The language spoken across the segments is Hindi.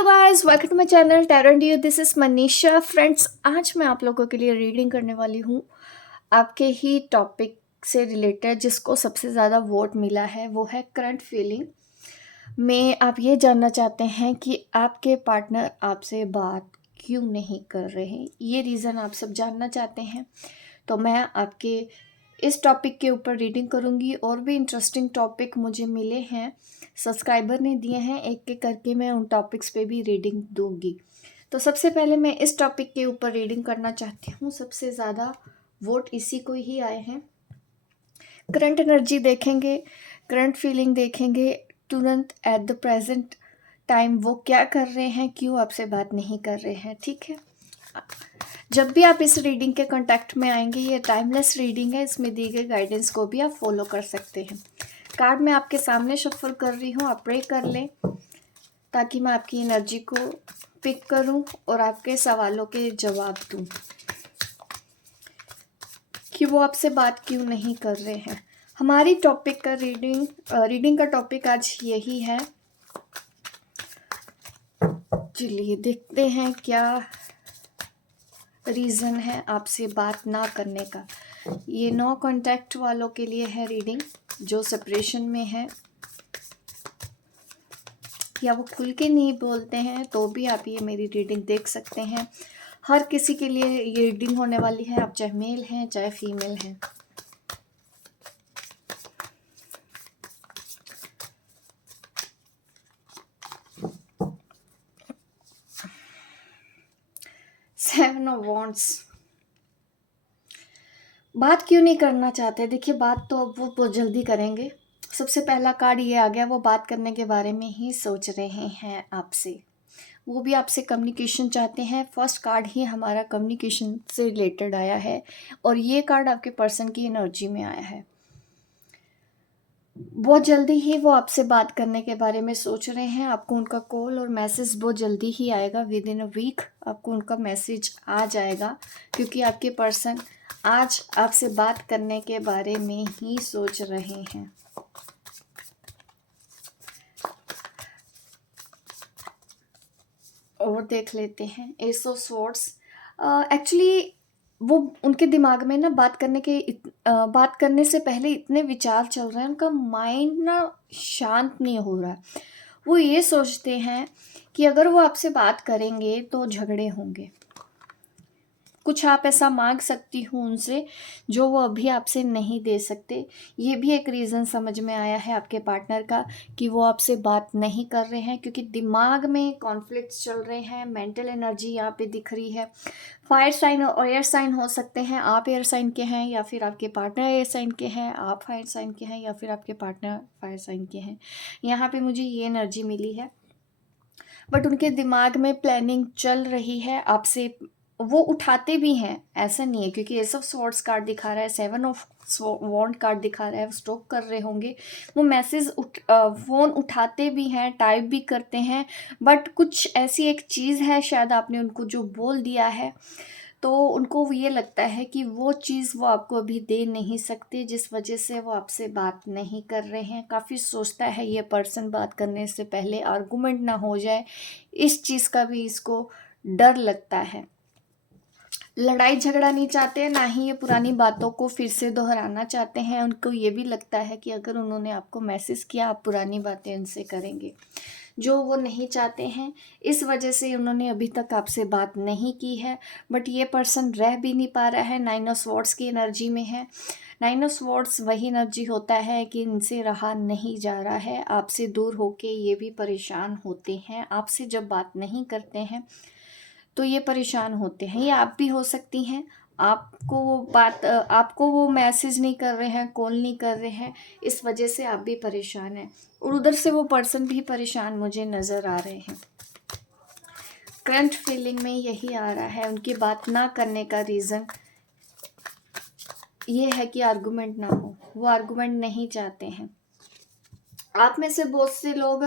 Hello guys, welcome to my channel tarot and you. This is Manisha. Friends, आज मैं आप लोगों के लिए रीडिंग करने वाली हूँ आपके ही टॉपिक से रिलेटेड, जिसको सबसे ज़्यादा वोट मिला है। वो है करंट फीलिंग में आप ये जानना चाहते हैं कि आपके पार्टनर आपसे बात क्यों नहीं कर रहे। ये रीज़न आप सब जानना चाहते हैं, तो मैं आपके इस टॉपिक के ऊपर रीडिंग करूँगी। और भी इंटरेस्टिंग टॉपिक मुझे मिले हैं, सब्सक्राइबर ने दिए हैं, एक एक करके मैं उन टॉपिक्स पे भी रीडिंग दूंगी। तो सबसे पहले मैं इस टॉपिक के ऊपर रीडिंग करना चाहती हूँ। सबसे ज़्यादा वोट इसी को ही आए हैं। करंट एनर्जी देखेंगे, करंट फीलिंग देखेंगे, तुरंत एट द प्रेजेंट टाइम वो क्या कर रहे हैं, क्यों आपसे बात नहीं कर रहे हैं। ठीक है, जब भी आप इस रीडिंग के कांटेक्ट में आएंगे, ये टाइमलेस रीडिंग है, इसमें दी गई गाइडेंस को भी आप फॉलो कर सकते हैं। कार्ड मैं आपके सामने शफल कर रही हूँ, आप प्रे कर लें ताकि मैं आपकी एनर्जी को पिक करूं और आपके सवालों के जवाब दूं कि वो आपसे बात क्यों नहीं कर रहे हैं। हमारी टॉपिक का रीडिंग का टॉपिक आज यही है। चलिए देखते हैं क्या रीज़न है आपसे बात ना करने का। ये नो कांटेक्ट वालों के लिए है रीडिंग, जो सेपरेशन में है या वो खुल के नहीं बोलते हैं, तो भी आप ये मेरी रीडिंग देख सकते हैं। हर किसी के लिए ये रीडिंग होने वाली है, आप चाहे मेल हैं चाहे फीमेल हैं। सेवन ऑफ वॉन्ड्स, बात क्यों नहीं करना चाहते। देखिए, बात तो अब वो बहुत जल्दी करेंगे। सबसे पहला कार्ड ये आ गया, वो बात करने के बारे में ही सोच रहे हैं आपसे। वो भी आपसे कम्युनिकेशन चाहते हैं। फर्स्ट कार्ड ही हमारा कम्युनिकेशन से रिलेटेड आया है और ये कार्ड आपके पर्सन की एनर्जी में आया है। बहुत जल्दी ही वो आपसे बात करने के बारे में सोच रहे हैं। आपको उनका कॉल और मैसेज बहुत जल्दी ही आएगा, विद इन अ वीक आपको उनका मैसेज आ जाएगा, क्योंकि आपके पर्सन आज आपसे बात करने के बारे में ही सोच रहे हैं। और देख लेते हैं एस ऑफ स्वॉर्ड्स। एक्चुअली वो उनके दिमाग में ना बात करने से पहले इतने विचार चल रहे हैं, उनका माइंड ना शांत नहीं हो रहा है। वो ये सोचते हैं कि अगर वो आपसे बात करेंगे तो झगड़े होंगे, कुछ आप ऐसा मांग सकती हूँ उनसे जो वो अभी आपसे नहीं दे सकते। ये भी एक रीज़न समझ में आया है आपके पार्टनर का कि वो आपसे बात नहीं कर रहे हैं, क्योंकि दिमाग में कॉन्फ्लिक्ट्स चल रहे हैं। मेंटल एनर्जी यहाँ पे दिख रही है। फायर साइन और एयर साइन हो सकते हैं। आप एयर साइन के हैं या फिर आपके पार्टनर एयर साइन के हैं, आप फायर साइन के हैं या फिर आपके पार्टनर फायर साइन के हैं। यहाँ पे मुझे ये एनर्जी मिली है। बट उनके दिमाग में प्लानिंग चल रही है आपसे। वो उठाते भी हैं, ऐसा नहीं है, क्योंकि एस ऑफ स्वॉर्ड्स कार्ड दिखा रहा है, सेवन ऑफ वॉन्ड कार्ड दिखा रहा है। वो स्टॉक कर रहे होंगे, वो फ़ोन उठाते भी हैं, टाइप भी करते हैं। बट कुछ ऐसी एक चीज़ है, शायद आपने उनको जो बोल दिया है, तो उनको ये लगता है कि वो चीज़ वो आपको अभी दे नहीं सकते, जिस वजह से वो आपसे बात नहीं कर रहे हैं। काफ़ी सोचता है ये पर्सन बात करने से पहले आर्गुमेंट ना हो जाए, इस चीज़ का भी इसको डर लगता है। लड़ाई झगड़ा नहीं चाहते, ना ही ये पुरानी बातों को फिर से दोहराना चाहते हैं। उनको ये भी लगता है कि अगर उन्होंने आपको मैसेज किया, आप पुरानी बातें उनसे करेंगे, जो वो नहीं चाहते हैं। इस वजह से उन्होंने अभी तक आपसे बात नहीं की है। बट ये पर्सन रह भी नहीं पा रहा है, नाइन ऑफ स्वॉर्ड्स की एनर्जी में है। नाइन ऑफ स्वॉर्ड्स वही एनर्जी होता है कि इनसे रहा नहीं जा रहा है। आपसे दूर होके ये भी परेशान होते हैं। आपसे जब बात नहीं करते हैं तो ये परेशान होते हैं। ये आप भी हो सकती हैं। आपको वो मैसेज नहीं कर रहे हैं, कॉल नहीं कर रहे हैं, इस वजह से आप भी परेशान हैं। और उधर से वो पर्सन भी परेशान मुझे नज़र आ रहे हैं। करंट फीलिंग में यही आ रहा है। उनकी बात ना करने का रीज़न ये है कि आर्गुमेंट ना हो। वो आर्गुमेंट नहीं चाहते हैं। आप में से बहुत से लोग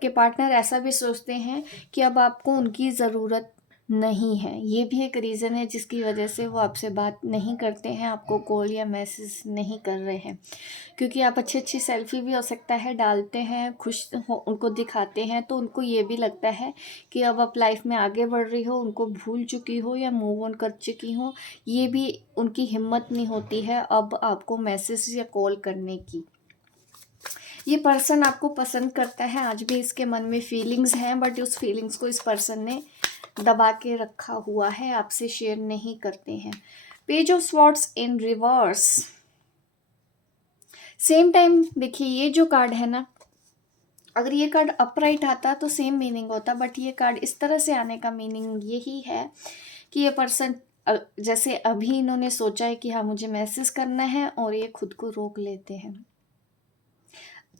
के पार्टनर ऐसा भी सोचते हैं कि अब आपको उनकी ज़रूरत नहीं है। ये भी एक रीज़न है जिसकी वजह से वो आपसे बात नहीं करते हैं, आपको कॉल या मैसेज नहीं कर रहे हैं। क्योंकि आप अच्छी-अच्छी सेल्फ़ी भी हो सकता है डालते हैं, खुश हो उनको दिखाते हैं, तो उनको ये भी लगता है कि अब आप लाइफ़ में आगे बढ़ रही हो, उनको भूल चुकी हो या मूव ऑन कर चुकी हो। ये भी उनकी हिम्मत नहीं होती है अब आपको मैसेज या कॉल करने की। ये पर्सन आपको पसंद करता है, आज भी इसके मन में फीलिंग्स हैं, बट उस फीलिंग्स को इस पर्सन ने दबा के रखा हुआ है, आपसे शेयर नहीं करते हैं। Page of swords in reverse. Same time देखिए, ये जो कार्ड है ना, अगर ये कार्ड अपराइट आता तो सेम मीनिंग होता, बट ये कार्ड इस तरह से आने का मीनिंग यही है कि ये पर्सन जैसे अभी इन्होंने सोचा है कि हाँ मुझे मैसेज करना है, और ये खुद को रोक लेते हैं।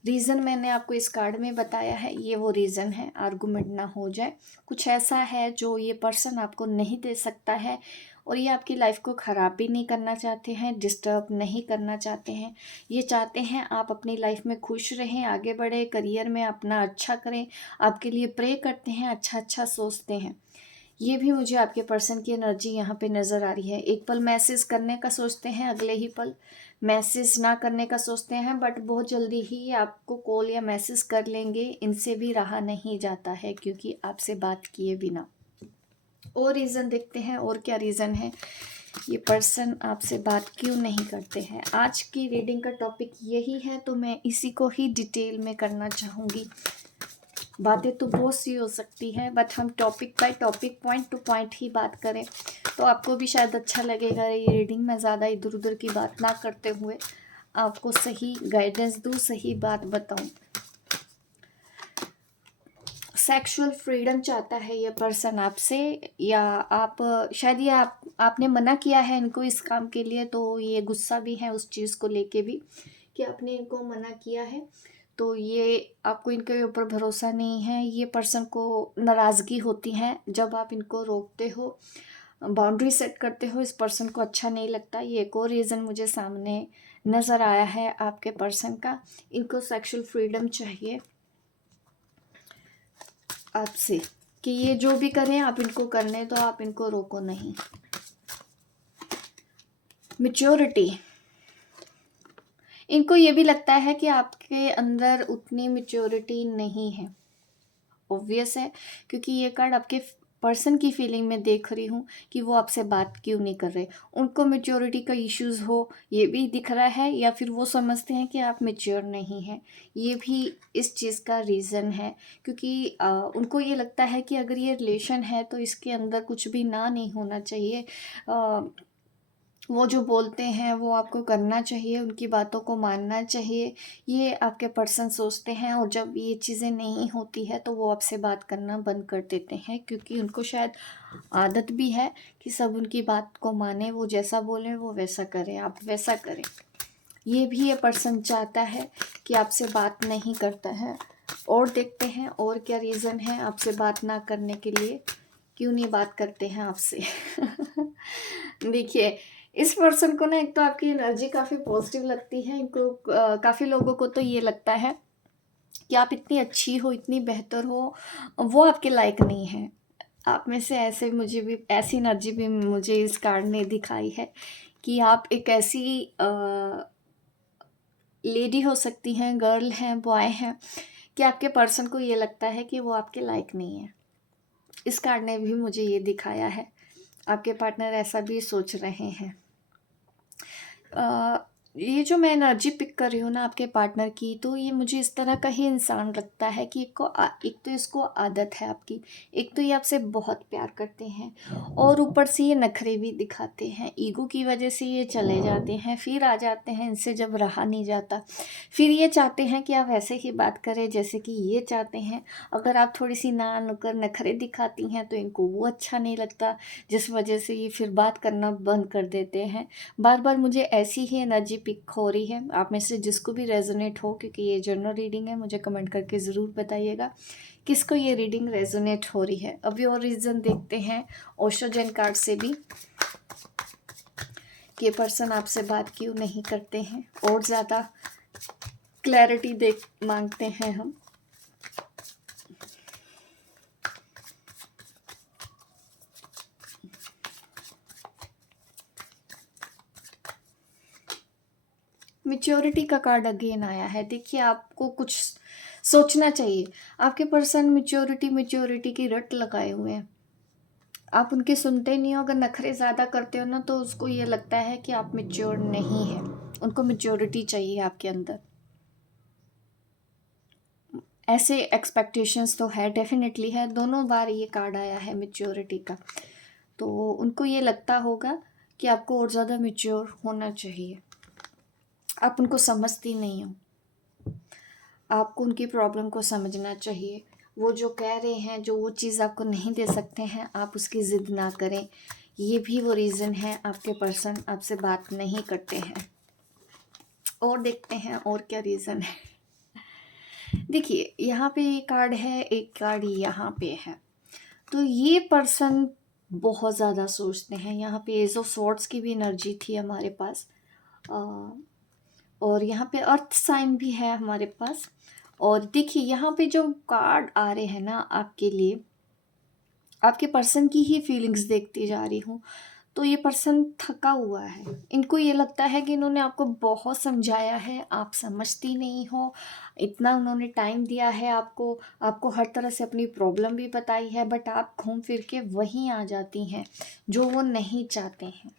रीज़न मैंने आपको इस कार्ड में बताया है, ये वो रीज़न है, आर्गुमेंट ना हो जाए। कुछ ऐसा है जो ये पर्सन आपको नहीं दे सकता है, और ये आपकी लाइफ को ख़राब भी नहीं करना चाहते हैं, डिस्टर्ब नहीं करना चाहते हैं। ये चाहते हैं आप अपनी लाइफ में खुश रहें, आगे बढ़ें, करियर में अपना अच्छा करें, आपके लिए प्रे करते हैं, अच्छा-अच्छा सोचते हैं। ये भी मुझे आपके पर्सन की एनर्जी यहाँ पे नज़र आ रही है। एक पल मैसेज करने का सोचते हैं, अगले ही पल मैसेज ना करने का सोचते हैं, बट बहुत जल्दी ही आपको कॉल या मैसेज कर लेंगे। इनसे भी रहा नहीं जाता है क्योंकि आपसे बात किए बिना। और रीज़न देखते हैं, और क्या रीज़न है, ये पर्सन आपसे बात क्यों नहीं करते हैं। आज की रीडिंग का टॉपिक यही है, तो मैं इसी को ही डिटेल में करना चाहूँगी। बातें तो बहुत सी हो सकती हैं, बट हम topic by topic, point to point ही बात करें तो आपको भी शायद अच्छा लगेगा। ये रीडिंग मैं ज़्यादा इधर उधर की बात ना करते हुए आपको सही गाइडेंस दूँ, सही बात बताऊँ। सेक्सुअल फ्रीडम चाहता है ये पर्सन आपसे, या आप शायद ये आपने मना किया है इनको इस काम के लिए, तो ये गुस्सा भी है उस चीज़ को लेके भी कि आपने इनको मना किया है। तो ये आपको इनके ऊपर भरोसा नहीं है। ये पर्सन को नाराज़गी होती है जब आप इनको रोकते हो, बाउंड्री सेट करते हो, इस पर्सन को अच्छा नहीं लगता। ये एक और रीज़न मुझे सामने नज़र आया है आपके पर्सन का। इनको सेक्सुअल फ्रीडम चाहिए आपसे कि ये जो भी करें आप इनको करने दो, आप इनको रोको नहीं। मैच्योरिटी, इनको ये भी लगता है कि आपके अंदर उतनी मैच्योरिटी नहीं है। ऑब्वियस है, क्योंकि ये कार्ड आपके पर्सन की फीलिंग में देख रही हूँ कि वो आपसे बात क्यों नहीं कर रहे। उनको मैच्योरिटी का इश्यूज हो ये भी दिख रहा है, या फिर वो समझते हैं कि आप मैच्योर नहीं हैं, ये भी इस चीज़ का रीज़न है। क्योंकि उनको ये लगता है कि अगर ये रिलेशन है तो इसके अंदर कुछ भी ना नहीं होना चाहिए। वो जो बोलते हैं वो आपको करना चाहिए, उनकी बातों को मानना चाहिए, ये आपके पर्सन सोचते हैं। और जब ये चीज़ें नहीं होती है तो वो आपसे बात करना बंद कर देते हैं, क्योंकि उनको शायद आदत भी है कि सब उनकी बात को माने, वो जैसा बोलें वो वैसा करें, आप वैसा करें। ये भी ये पर्सन चाहता है कि आपसे बात नहीं करता है। और देखते हैं और क्या रीज़न है आपसे बात ना करने के लिए, क्यों नहीं बात करते हैं आपसे। देखिए, इस पर्सन को ना, एक तो आपकी एनर्जी काफ़ी पॉजिटिव लगती है इनको। काफ़ी लोगों को तो ये लगता है कि आप इतनी अच्छी हो, इतनी बेहतर हो, वो आपके लायक नहीं है। आप में से ऐसे मुझे भी ऐसी एनर्जी भी मुझे इस कार्ड ने दिखाई है कि आप एक ऐसी लेडी हो सकती हैं, गर्ल हैं, बॉय हैं, कि आपके पर्सन को ये लगता है कि वो आपके लायक नहीं है। इस कार्ड ने भी मुझे ये दिखाया है, आपके पार्टनर ऐसा भी सोच रहे हैं। ये जो मैं एनर्जी पिक कर रही हूँ ना आपके पार्टनर की, तो ये मुझे इस तरह का ही इंसान लगता है कि एक तो इसको आदत है आपकी, एक तो ये आपसे बहुत प्यार करते हैं, और ऊपर से ये नखरे भी दिखाते हैं। ईगो की वजह से ये चले जाते हैं, फिर आ जाते हैं इनसे जब रहा नहीं जाता। फिर ये चाहते हैं कि आप ऐसे ही बात करें जैसे कि ये चाहते हैं। अगर आप थोड़ी सी ना नुक्कड़ नखरे दिखाती हैं तो इनको वो अच्छा नहीं लगता, जिस वजह से ये फिर बात करना बंद कर देते हैं। बार बार मुझे ऐसी ही एनर्जी पिक हो रही है। आप में से जिसको भी रेजोनेट हो, क्योंकि ये जनरल रीडिंग है, मुझे कमेंट करके ज़रूर बताइएगा किसको ये रीडिंग रेजोनेट हो रही है। अभी और रीज़न देखते हैं ओशो जेन कार्ड से भी कि पर्सन आपसे बात क्यों नहीं करते हैं, और ज़्यादा क्लैरिटी देख मांगते हैं हम। मैच्योरिटी का कार्ड अगेन आया है। देखिए, आपको कुछ सोचना चाहिए। आपके पर्सन मैच्योरिटी मैच्योरिटी की रट लगाए हुए हैं। आप उनकी सुनते नहीं हो। अगर नखरे ज़्यादा करते हो ना, तो उसको ये लगता है कि आप मैच्योर नहीं है। उनको मैच्योरिटी चाहिए आपके अंदर। ऐसे एक्सपेक्टेशंस तो है, डेफिनेटली है। दोनों बार ये कार्ड आया है मैच्योरिटी का। तो उनको ये लगता होगा कि आपको और ज़्यादा मैच्योर होना चाहिए। आप उनको समझती नहीं हो। आपको उनकी प्रॉब्लम को समझना चाहिए। वो जो कह रहे हैं, जो वो चीज़ आपको नहीं दे सकते हैं, आप उसकी ज़िद ना करें। ये भी वो रीज़न है आपके पर्सन आपसे बात नहीं करते हैं। और देखते हैं और क्या रीज़न है। देखिए, यहाँ पे ये कार्ड है, एक कार्ड यहाँ पे है। तो ये पर्सन बहुत ज़्यादा सोचते हैं। यहाँ पे एज ऑफ स्वॉर्ड्स की भी एनर्जी थी हमारे पास। अ, और यहाँ पे अर्थ साइन भी है हमारे पास। और देखिए, यहाँ पे जो कार्ड आ रहे हैं ना आपके लिए, आपके पर्सन की ही फीलिंग्स देखती जा रही हूँ। तो ये पर्सन थका हुआ है। इनको ये लगता है कि इन्होंने आपको बहुत समझाया है, आप समझती नहीं हो। इतना उन्होंने टाइम दिया है आपको, आपको हर तरह से अपनी प्रॉब्लम भी बताई है, बट आप घूम फिर के वहीं आ जाती हैं जो वो नहीं चाहते हैं।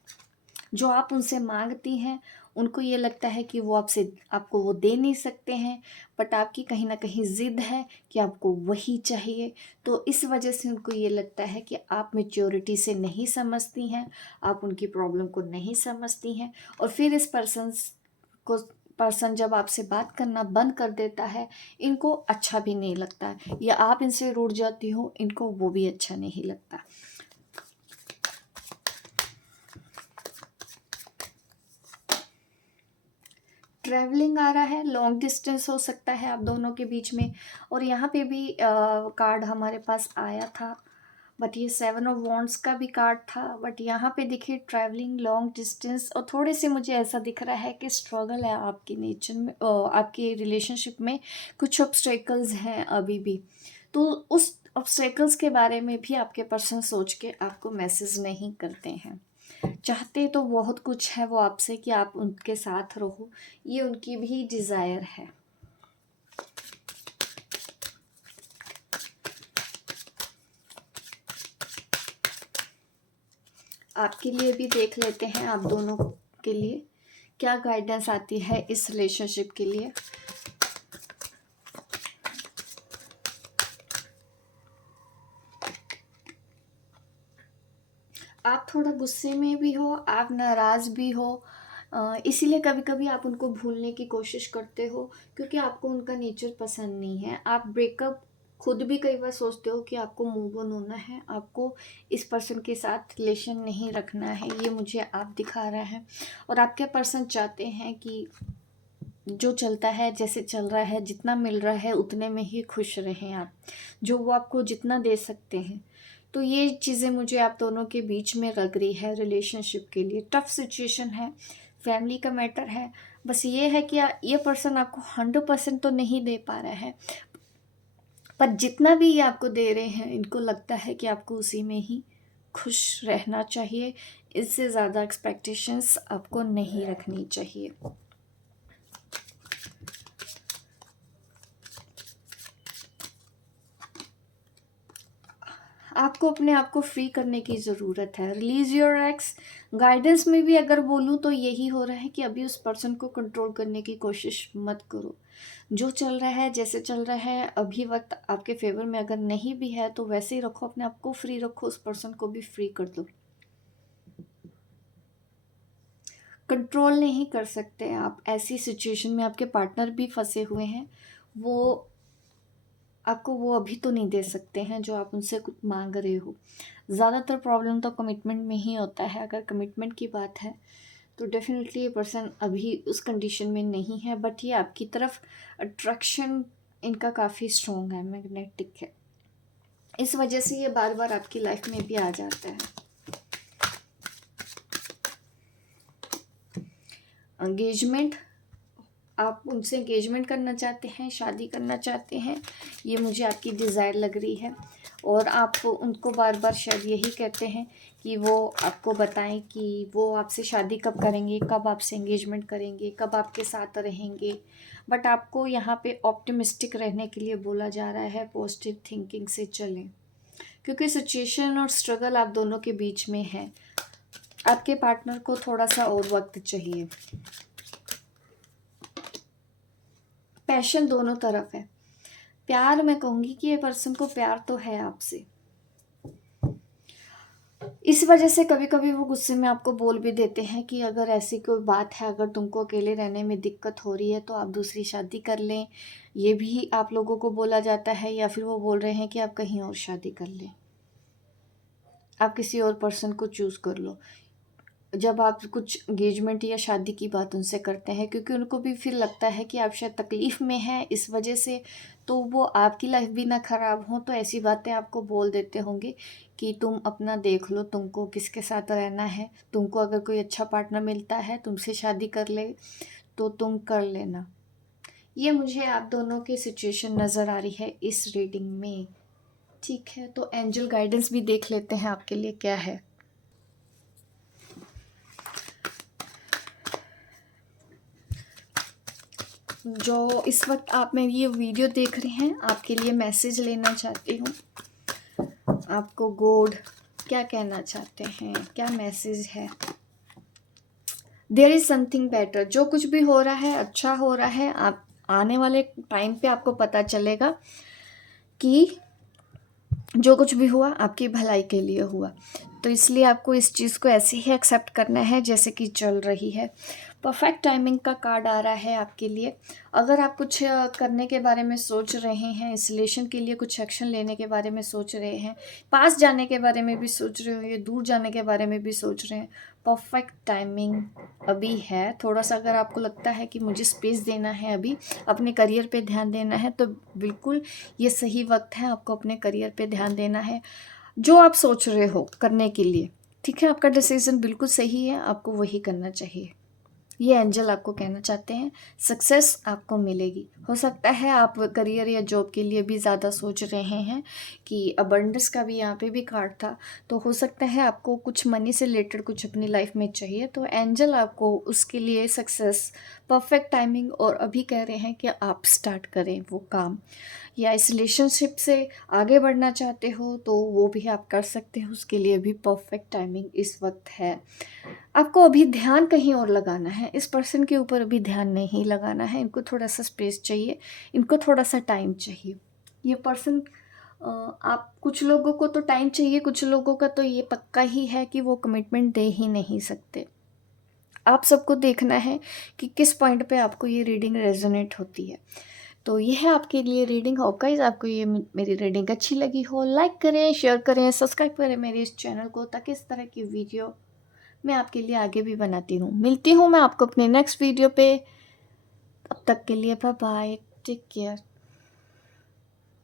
जो आप उनसे मांगती हैं, उनको ये लगता है कि वो आपको वो दे नहीं सकते हैं, बट आपकी कहीं ना कहीं ज़िद है कि आपको वही चाहिए। तो इस वजह से उनको ये लगता है कि आप मैच्योरिटी से नहीं समझती हैं, आप उनकी प्रॉब्लम को नहीं समझती हैं। और फिर इस पर्सन जब आपसे बात करना बंद कर देता है, इनको अच्छा भी नहीं लगता है, या आप इनसे रूठ जाती हो, इनको वो भी अच्छा नहीं लगता। ट्रैवलिंग आ रहा है, लॉन्ग डिस्टेंस हो सकता है आप दोनों के बीच में। और यहाँ पे भी कार्ड हमारे पास आया था, बट ये 7 ऑफ वॉन्ड्स का भी कार्ड था। बट यहाँ पे देखिए, ट्रैवलिंग, लॉन्ग डिस्टेंस, और थोड़े से मुझे ऐसा दिख रहा है कि स्ट्रगल है आपके नेचर में, आपके रिलेशनशिप में कुछ ऑब्स्टेकल्स हैं अभी भी। तो उस ऑब्स्टेकल्स के बारे में भी आपके पर्सन सोच के आपको मैसेज नहीं करते हैं। चाहते तो बहुत कुछ है वो आपसे कि आप उनके साथ रहो, ये उनकी भी डिज़ायर है। आपके लिए भी देख लेते हैं, आप दोनों के लिए क्या गाइडेंस आती है इस रिलेशनशिप के लिए। आप थोड़ा गुस्से में भी हो, आप नाराज़ भी हो। इसीलिए कभी कभी आप उनको भूलने की कोशिश करते हो, क्योंकि आपको उनका नेचर पसंद नहीं है। आप ब्रेकअप खुद भी कई बार सोचते हो कि आपको मूव ऑन होना है, आपको इस पर्सन के साथ रिलेशन नहीं रखना है, ये मुझे आप दिखा रहा है। और आपके पर्सन चाहते हैं कि जो चलता है, जैसे चल रहा है, जितना मिल रहा है उतने में ही खुश रहें आप, जो वो आपको जितना दे सकते हैं। तो ये चीज़ें मुझे आप दोनों के बीच में लग रही है। रिलेशनशिप के लिए टफ सिचुएशन है, फैमिली का मैटर है। बस ये है कि ये पर्सन आपको 100% तो नहीं दे पा रहा है, पर जितना भी ये आपको दे रहे हैं, इनको लगता है कि आपको उसी में ही खुश रहना चाहिए। इससे ज़्यादा एक्सपेक्टेशंस आपको नहीं रखनी चाहिए। आपको अपने आप को फ्री करने की ज़रूरत है। Release your x. गाइडेंस में भी अगर बोलूँ तो यही हो रहा है कि अभी उस पर्सन को कंट्रोल करने की कोशिश मत करो। जो चल रहा है, जैसे चल रहा है, अभी वक्त आपके फेवर में अगर नहीं भी है तो वैसे ही रखो, अपने आप को फ्री रखो, उस पर्सन को भी फ्री कर दो। कंट्रोल नहीं कर सकते आप ऐसी सिचुएशन में। आपके पार्टनर भी फंसे हुए हैं, वो आपको वो अभी तो नहीं दे सकते हैं जो आप उनसे कुछ मांग रहे हो। ज़्यादातर प्रॉब्लम तो कमिटमेंट में ही होता है। अगर कमिटमेंट की बात है तो डेफिनेटली ये पर्सन अभी उस कंडीशन में नहीं है, बट ये आपकी तरफ अट्रैक्शन इनका काफ़ी स्ट्रॉन्ग है, मैग्नेटिक है। इस वजह से ये बार बार आपकी लाइफ में भी आ जाता है। एंगेजमेंट, आप उनसे एंगेजमेंट करना चाहते हैं, शादी करना चाहते हैं, ये मुझे आपकी डिज़ायर लग रही है। और आप उनको बार बार शायद यही कहते हैं कि वो आपको बताएं कि वो आपसे शादी कब करेंगे, कब आपसे एंगेजमेंट करेंगे, कब आपके साथ रहेंगे। बट आपको यहाँ पे ऑप्टिमिस्टिक रहने के लिए बोला जा रहा है, पॉजिटिव थिंकिंग से चलें, क्योंकि सिचुएशन और स्ट्रगल आप दोनों के बीच में है। आपके पार्टनर को थोड़ा सा और वक्त चाहिए। पैशन दोनों तरफ है। प्यार, मैं कहूँगी कि ये पर्सन को प्यार तो है आपसे। इस वजह से कभी कभी वो गुस्से में आपको बोल भी देते हैं कि अगर ऐसी कोई बात है, अगर तुमको अकेले रहने में दिक्कत हो रही है तो आप दूसरी शादी कर लें। ये भी आप लोगों को बोला जाता है, या फिर वो बोल रहे हैं कि आप कहीं और शादी कर लें, आप किसी और पर्सन को चूज़ कर लो जब आप कुछ एंगेजमेंट या शादी की बात उनसे करते हैं, क्योंकि उनको भी फिर लगता है कि आप शायद तकलीफ़ में हैं इस वजह से, तो वो आपकी लाइफ भी ना ख़राब हो, तो ऐसी बातें आपको बोल देते होंगे कि तुम अपना देख लो, तुमको किसके साथ रहना है, तुमको अगर कोई अच्छा पार्टनर मिलता है तुमसे शादी कर ले तो तुम कर लेना। ये मुझे आप दोनों की सिचुएशन नज़र आ रही है इस रीडिंग में। ठीक है, तो एंजल गाइडेंस भी देख लेते हैं आपके लिए क्या है। जो इस वक्त आप मेरी ये वीडियो देख रहे हैं, आपके लिए मैसेज लेना चाहती हूँ। आपको गॉड क्या कहना चाहते हैं, क्या मैसेज है। There is something better. जो कुछ भी हो रहा है अच्छा हो रहा है। आप आने वाले टाइम पे आपको पता चलेगा कि जो कुछ भी हुआ आपकी भलाई के लिए हुआ। तो इसलिए आपको इस चीज़ को ऐसे ही एक्सेप्ट करना है जैसे कि चल रही है। परफेक्ट टाइमिंग का कार्ड आ रहा है आपके लिए। अगर आप कुछ करने के बारे में सोच रहे हैं, इस रिलेशन के लिए कुछ एक्शन लेने के बारे में सोच रहे हैं, पास जाने के बारे में भी सोच रहे हो, या दूर जाने के बारे में भी सोच रहे हैं, परफेक्ट टाइमिंग अभी है। थोड़ा सा अगर आपको लगता है कि मुझे स्पेस देना है, अभी अपने करियर पे ध्यान देना है, तो बिल्कुल ये सही वक्त है। आपको अपने करियर पे ध्यान देना है, जो आप सोच रहे हो करने के लिए। ठीक है, आपका डिसीजन बिल्कुल सही है, आपको वही करना चाहिए। ये एंजल आपको कहना चाहते हैं, सक्सेस आपको मिलेगी। हो सकता है आप करियर या जॉब के लिए भी ज़्यादा सोच रहे हैं कि अबंडेंस का भी यहाँ पे भी कार्ड था, तो हो सकता है आपको कुछ मनी से रिलेटेड कुछ अपनी लाइफ में चाहिए, तो एंजल आपको उसके लिए सक्सेस, परफेक्ट टाइमिंग, और अभी कह रहे हैं कि आप स्टार्ट करें वो काम। या इस रिलेशनशिप से आगे बढ़ना चाहते हो तो वो भी आप कर सकते हो, उसके लिए भी परफेक्ट टाइमिंग इस वक्त है। आपको अभी ध्यान कहीं और लगाना है, इस पर्सन के ऊपर अभी ध्यान नहीं लगाना है। इनको थोड़ा सा स्पेस चाहिए, इनको थोड़ा सा टाइम चाहिए। ये पर्सन आप, कुछ लोगों को तो टाइम चाहिए, कुछ लोगों का तो ये पक्का ही है कि वो कमिटमेंट दे ही नहीं सकते। आप सबको देखना है कि किस पॉइंट पे आपको ये रीडिंग रेजोनेट होती है। तो ये है आपके लिए रीडिंग। होप गाइस आपको ये मेरी रीडिंग अच्छी लगी हो, लाइक करें, शेयर करें, सब्सक्राइब करें मेरे इस चैनल को, ताकि इस तरह की वीडियो मैं आपके लिए आगे भी बनाती हूँ। मिलती हूँ मैं आपको अपने नेक्स्ट वीडियो पे। तब तक के लिए बाय बाय, टेक केयर।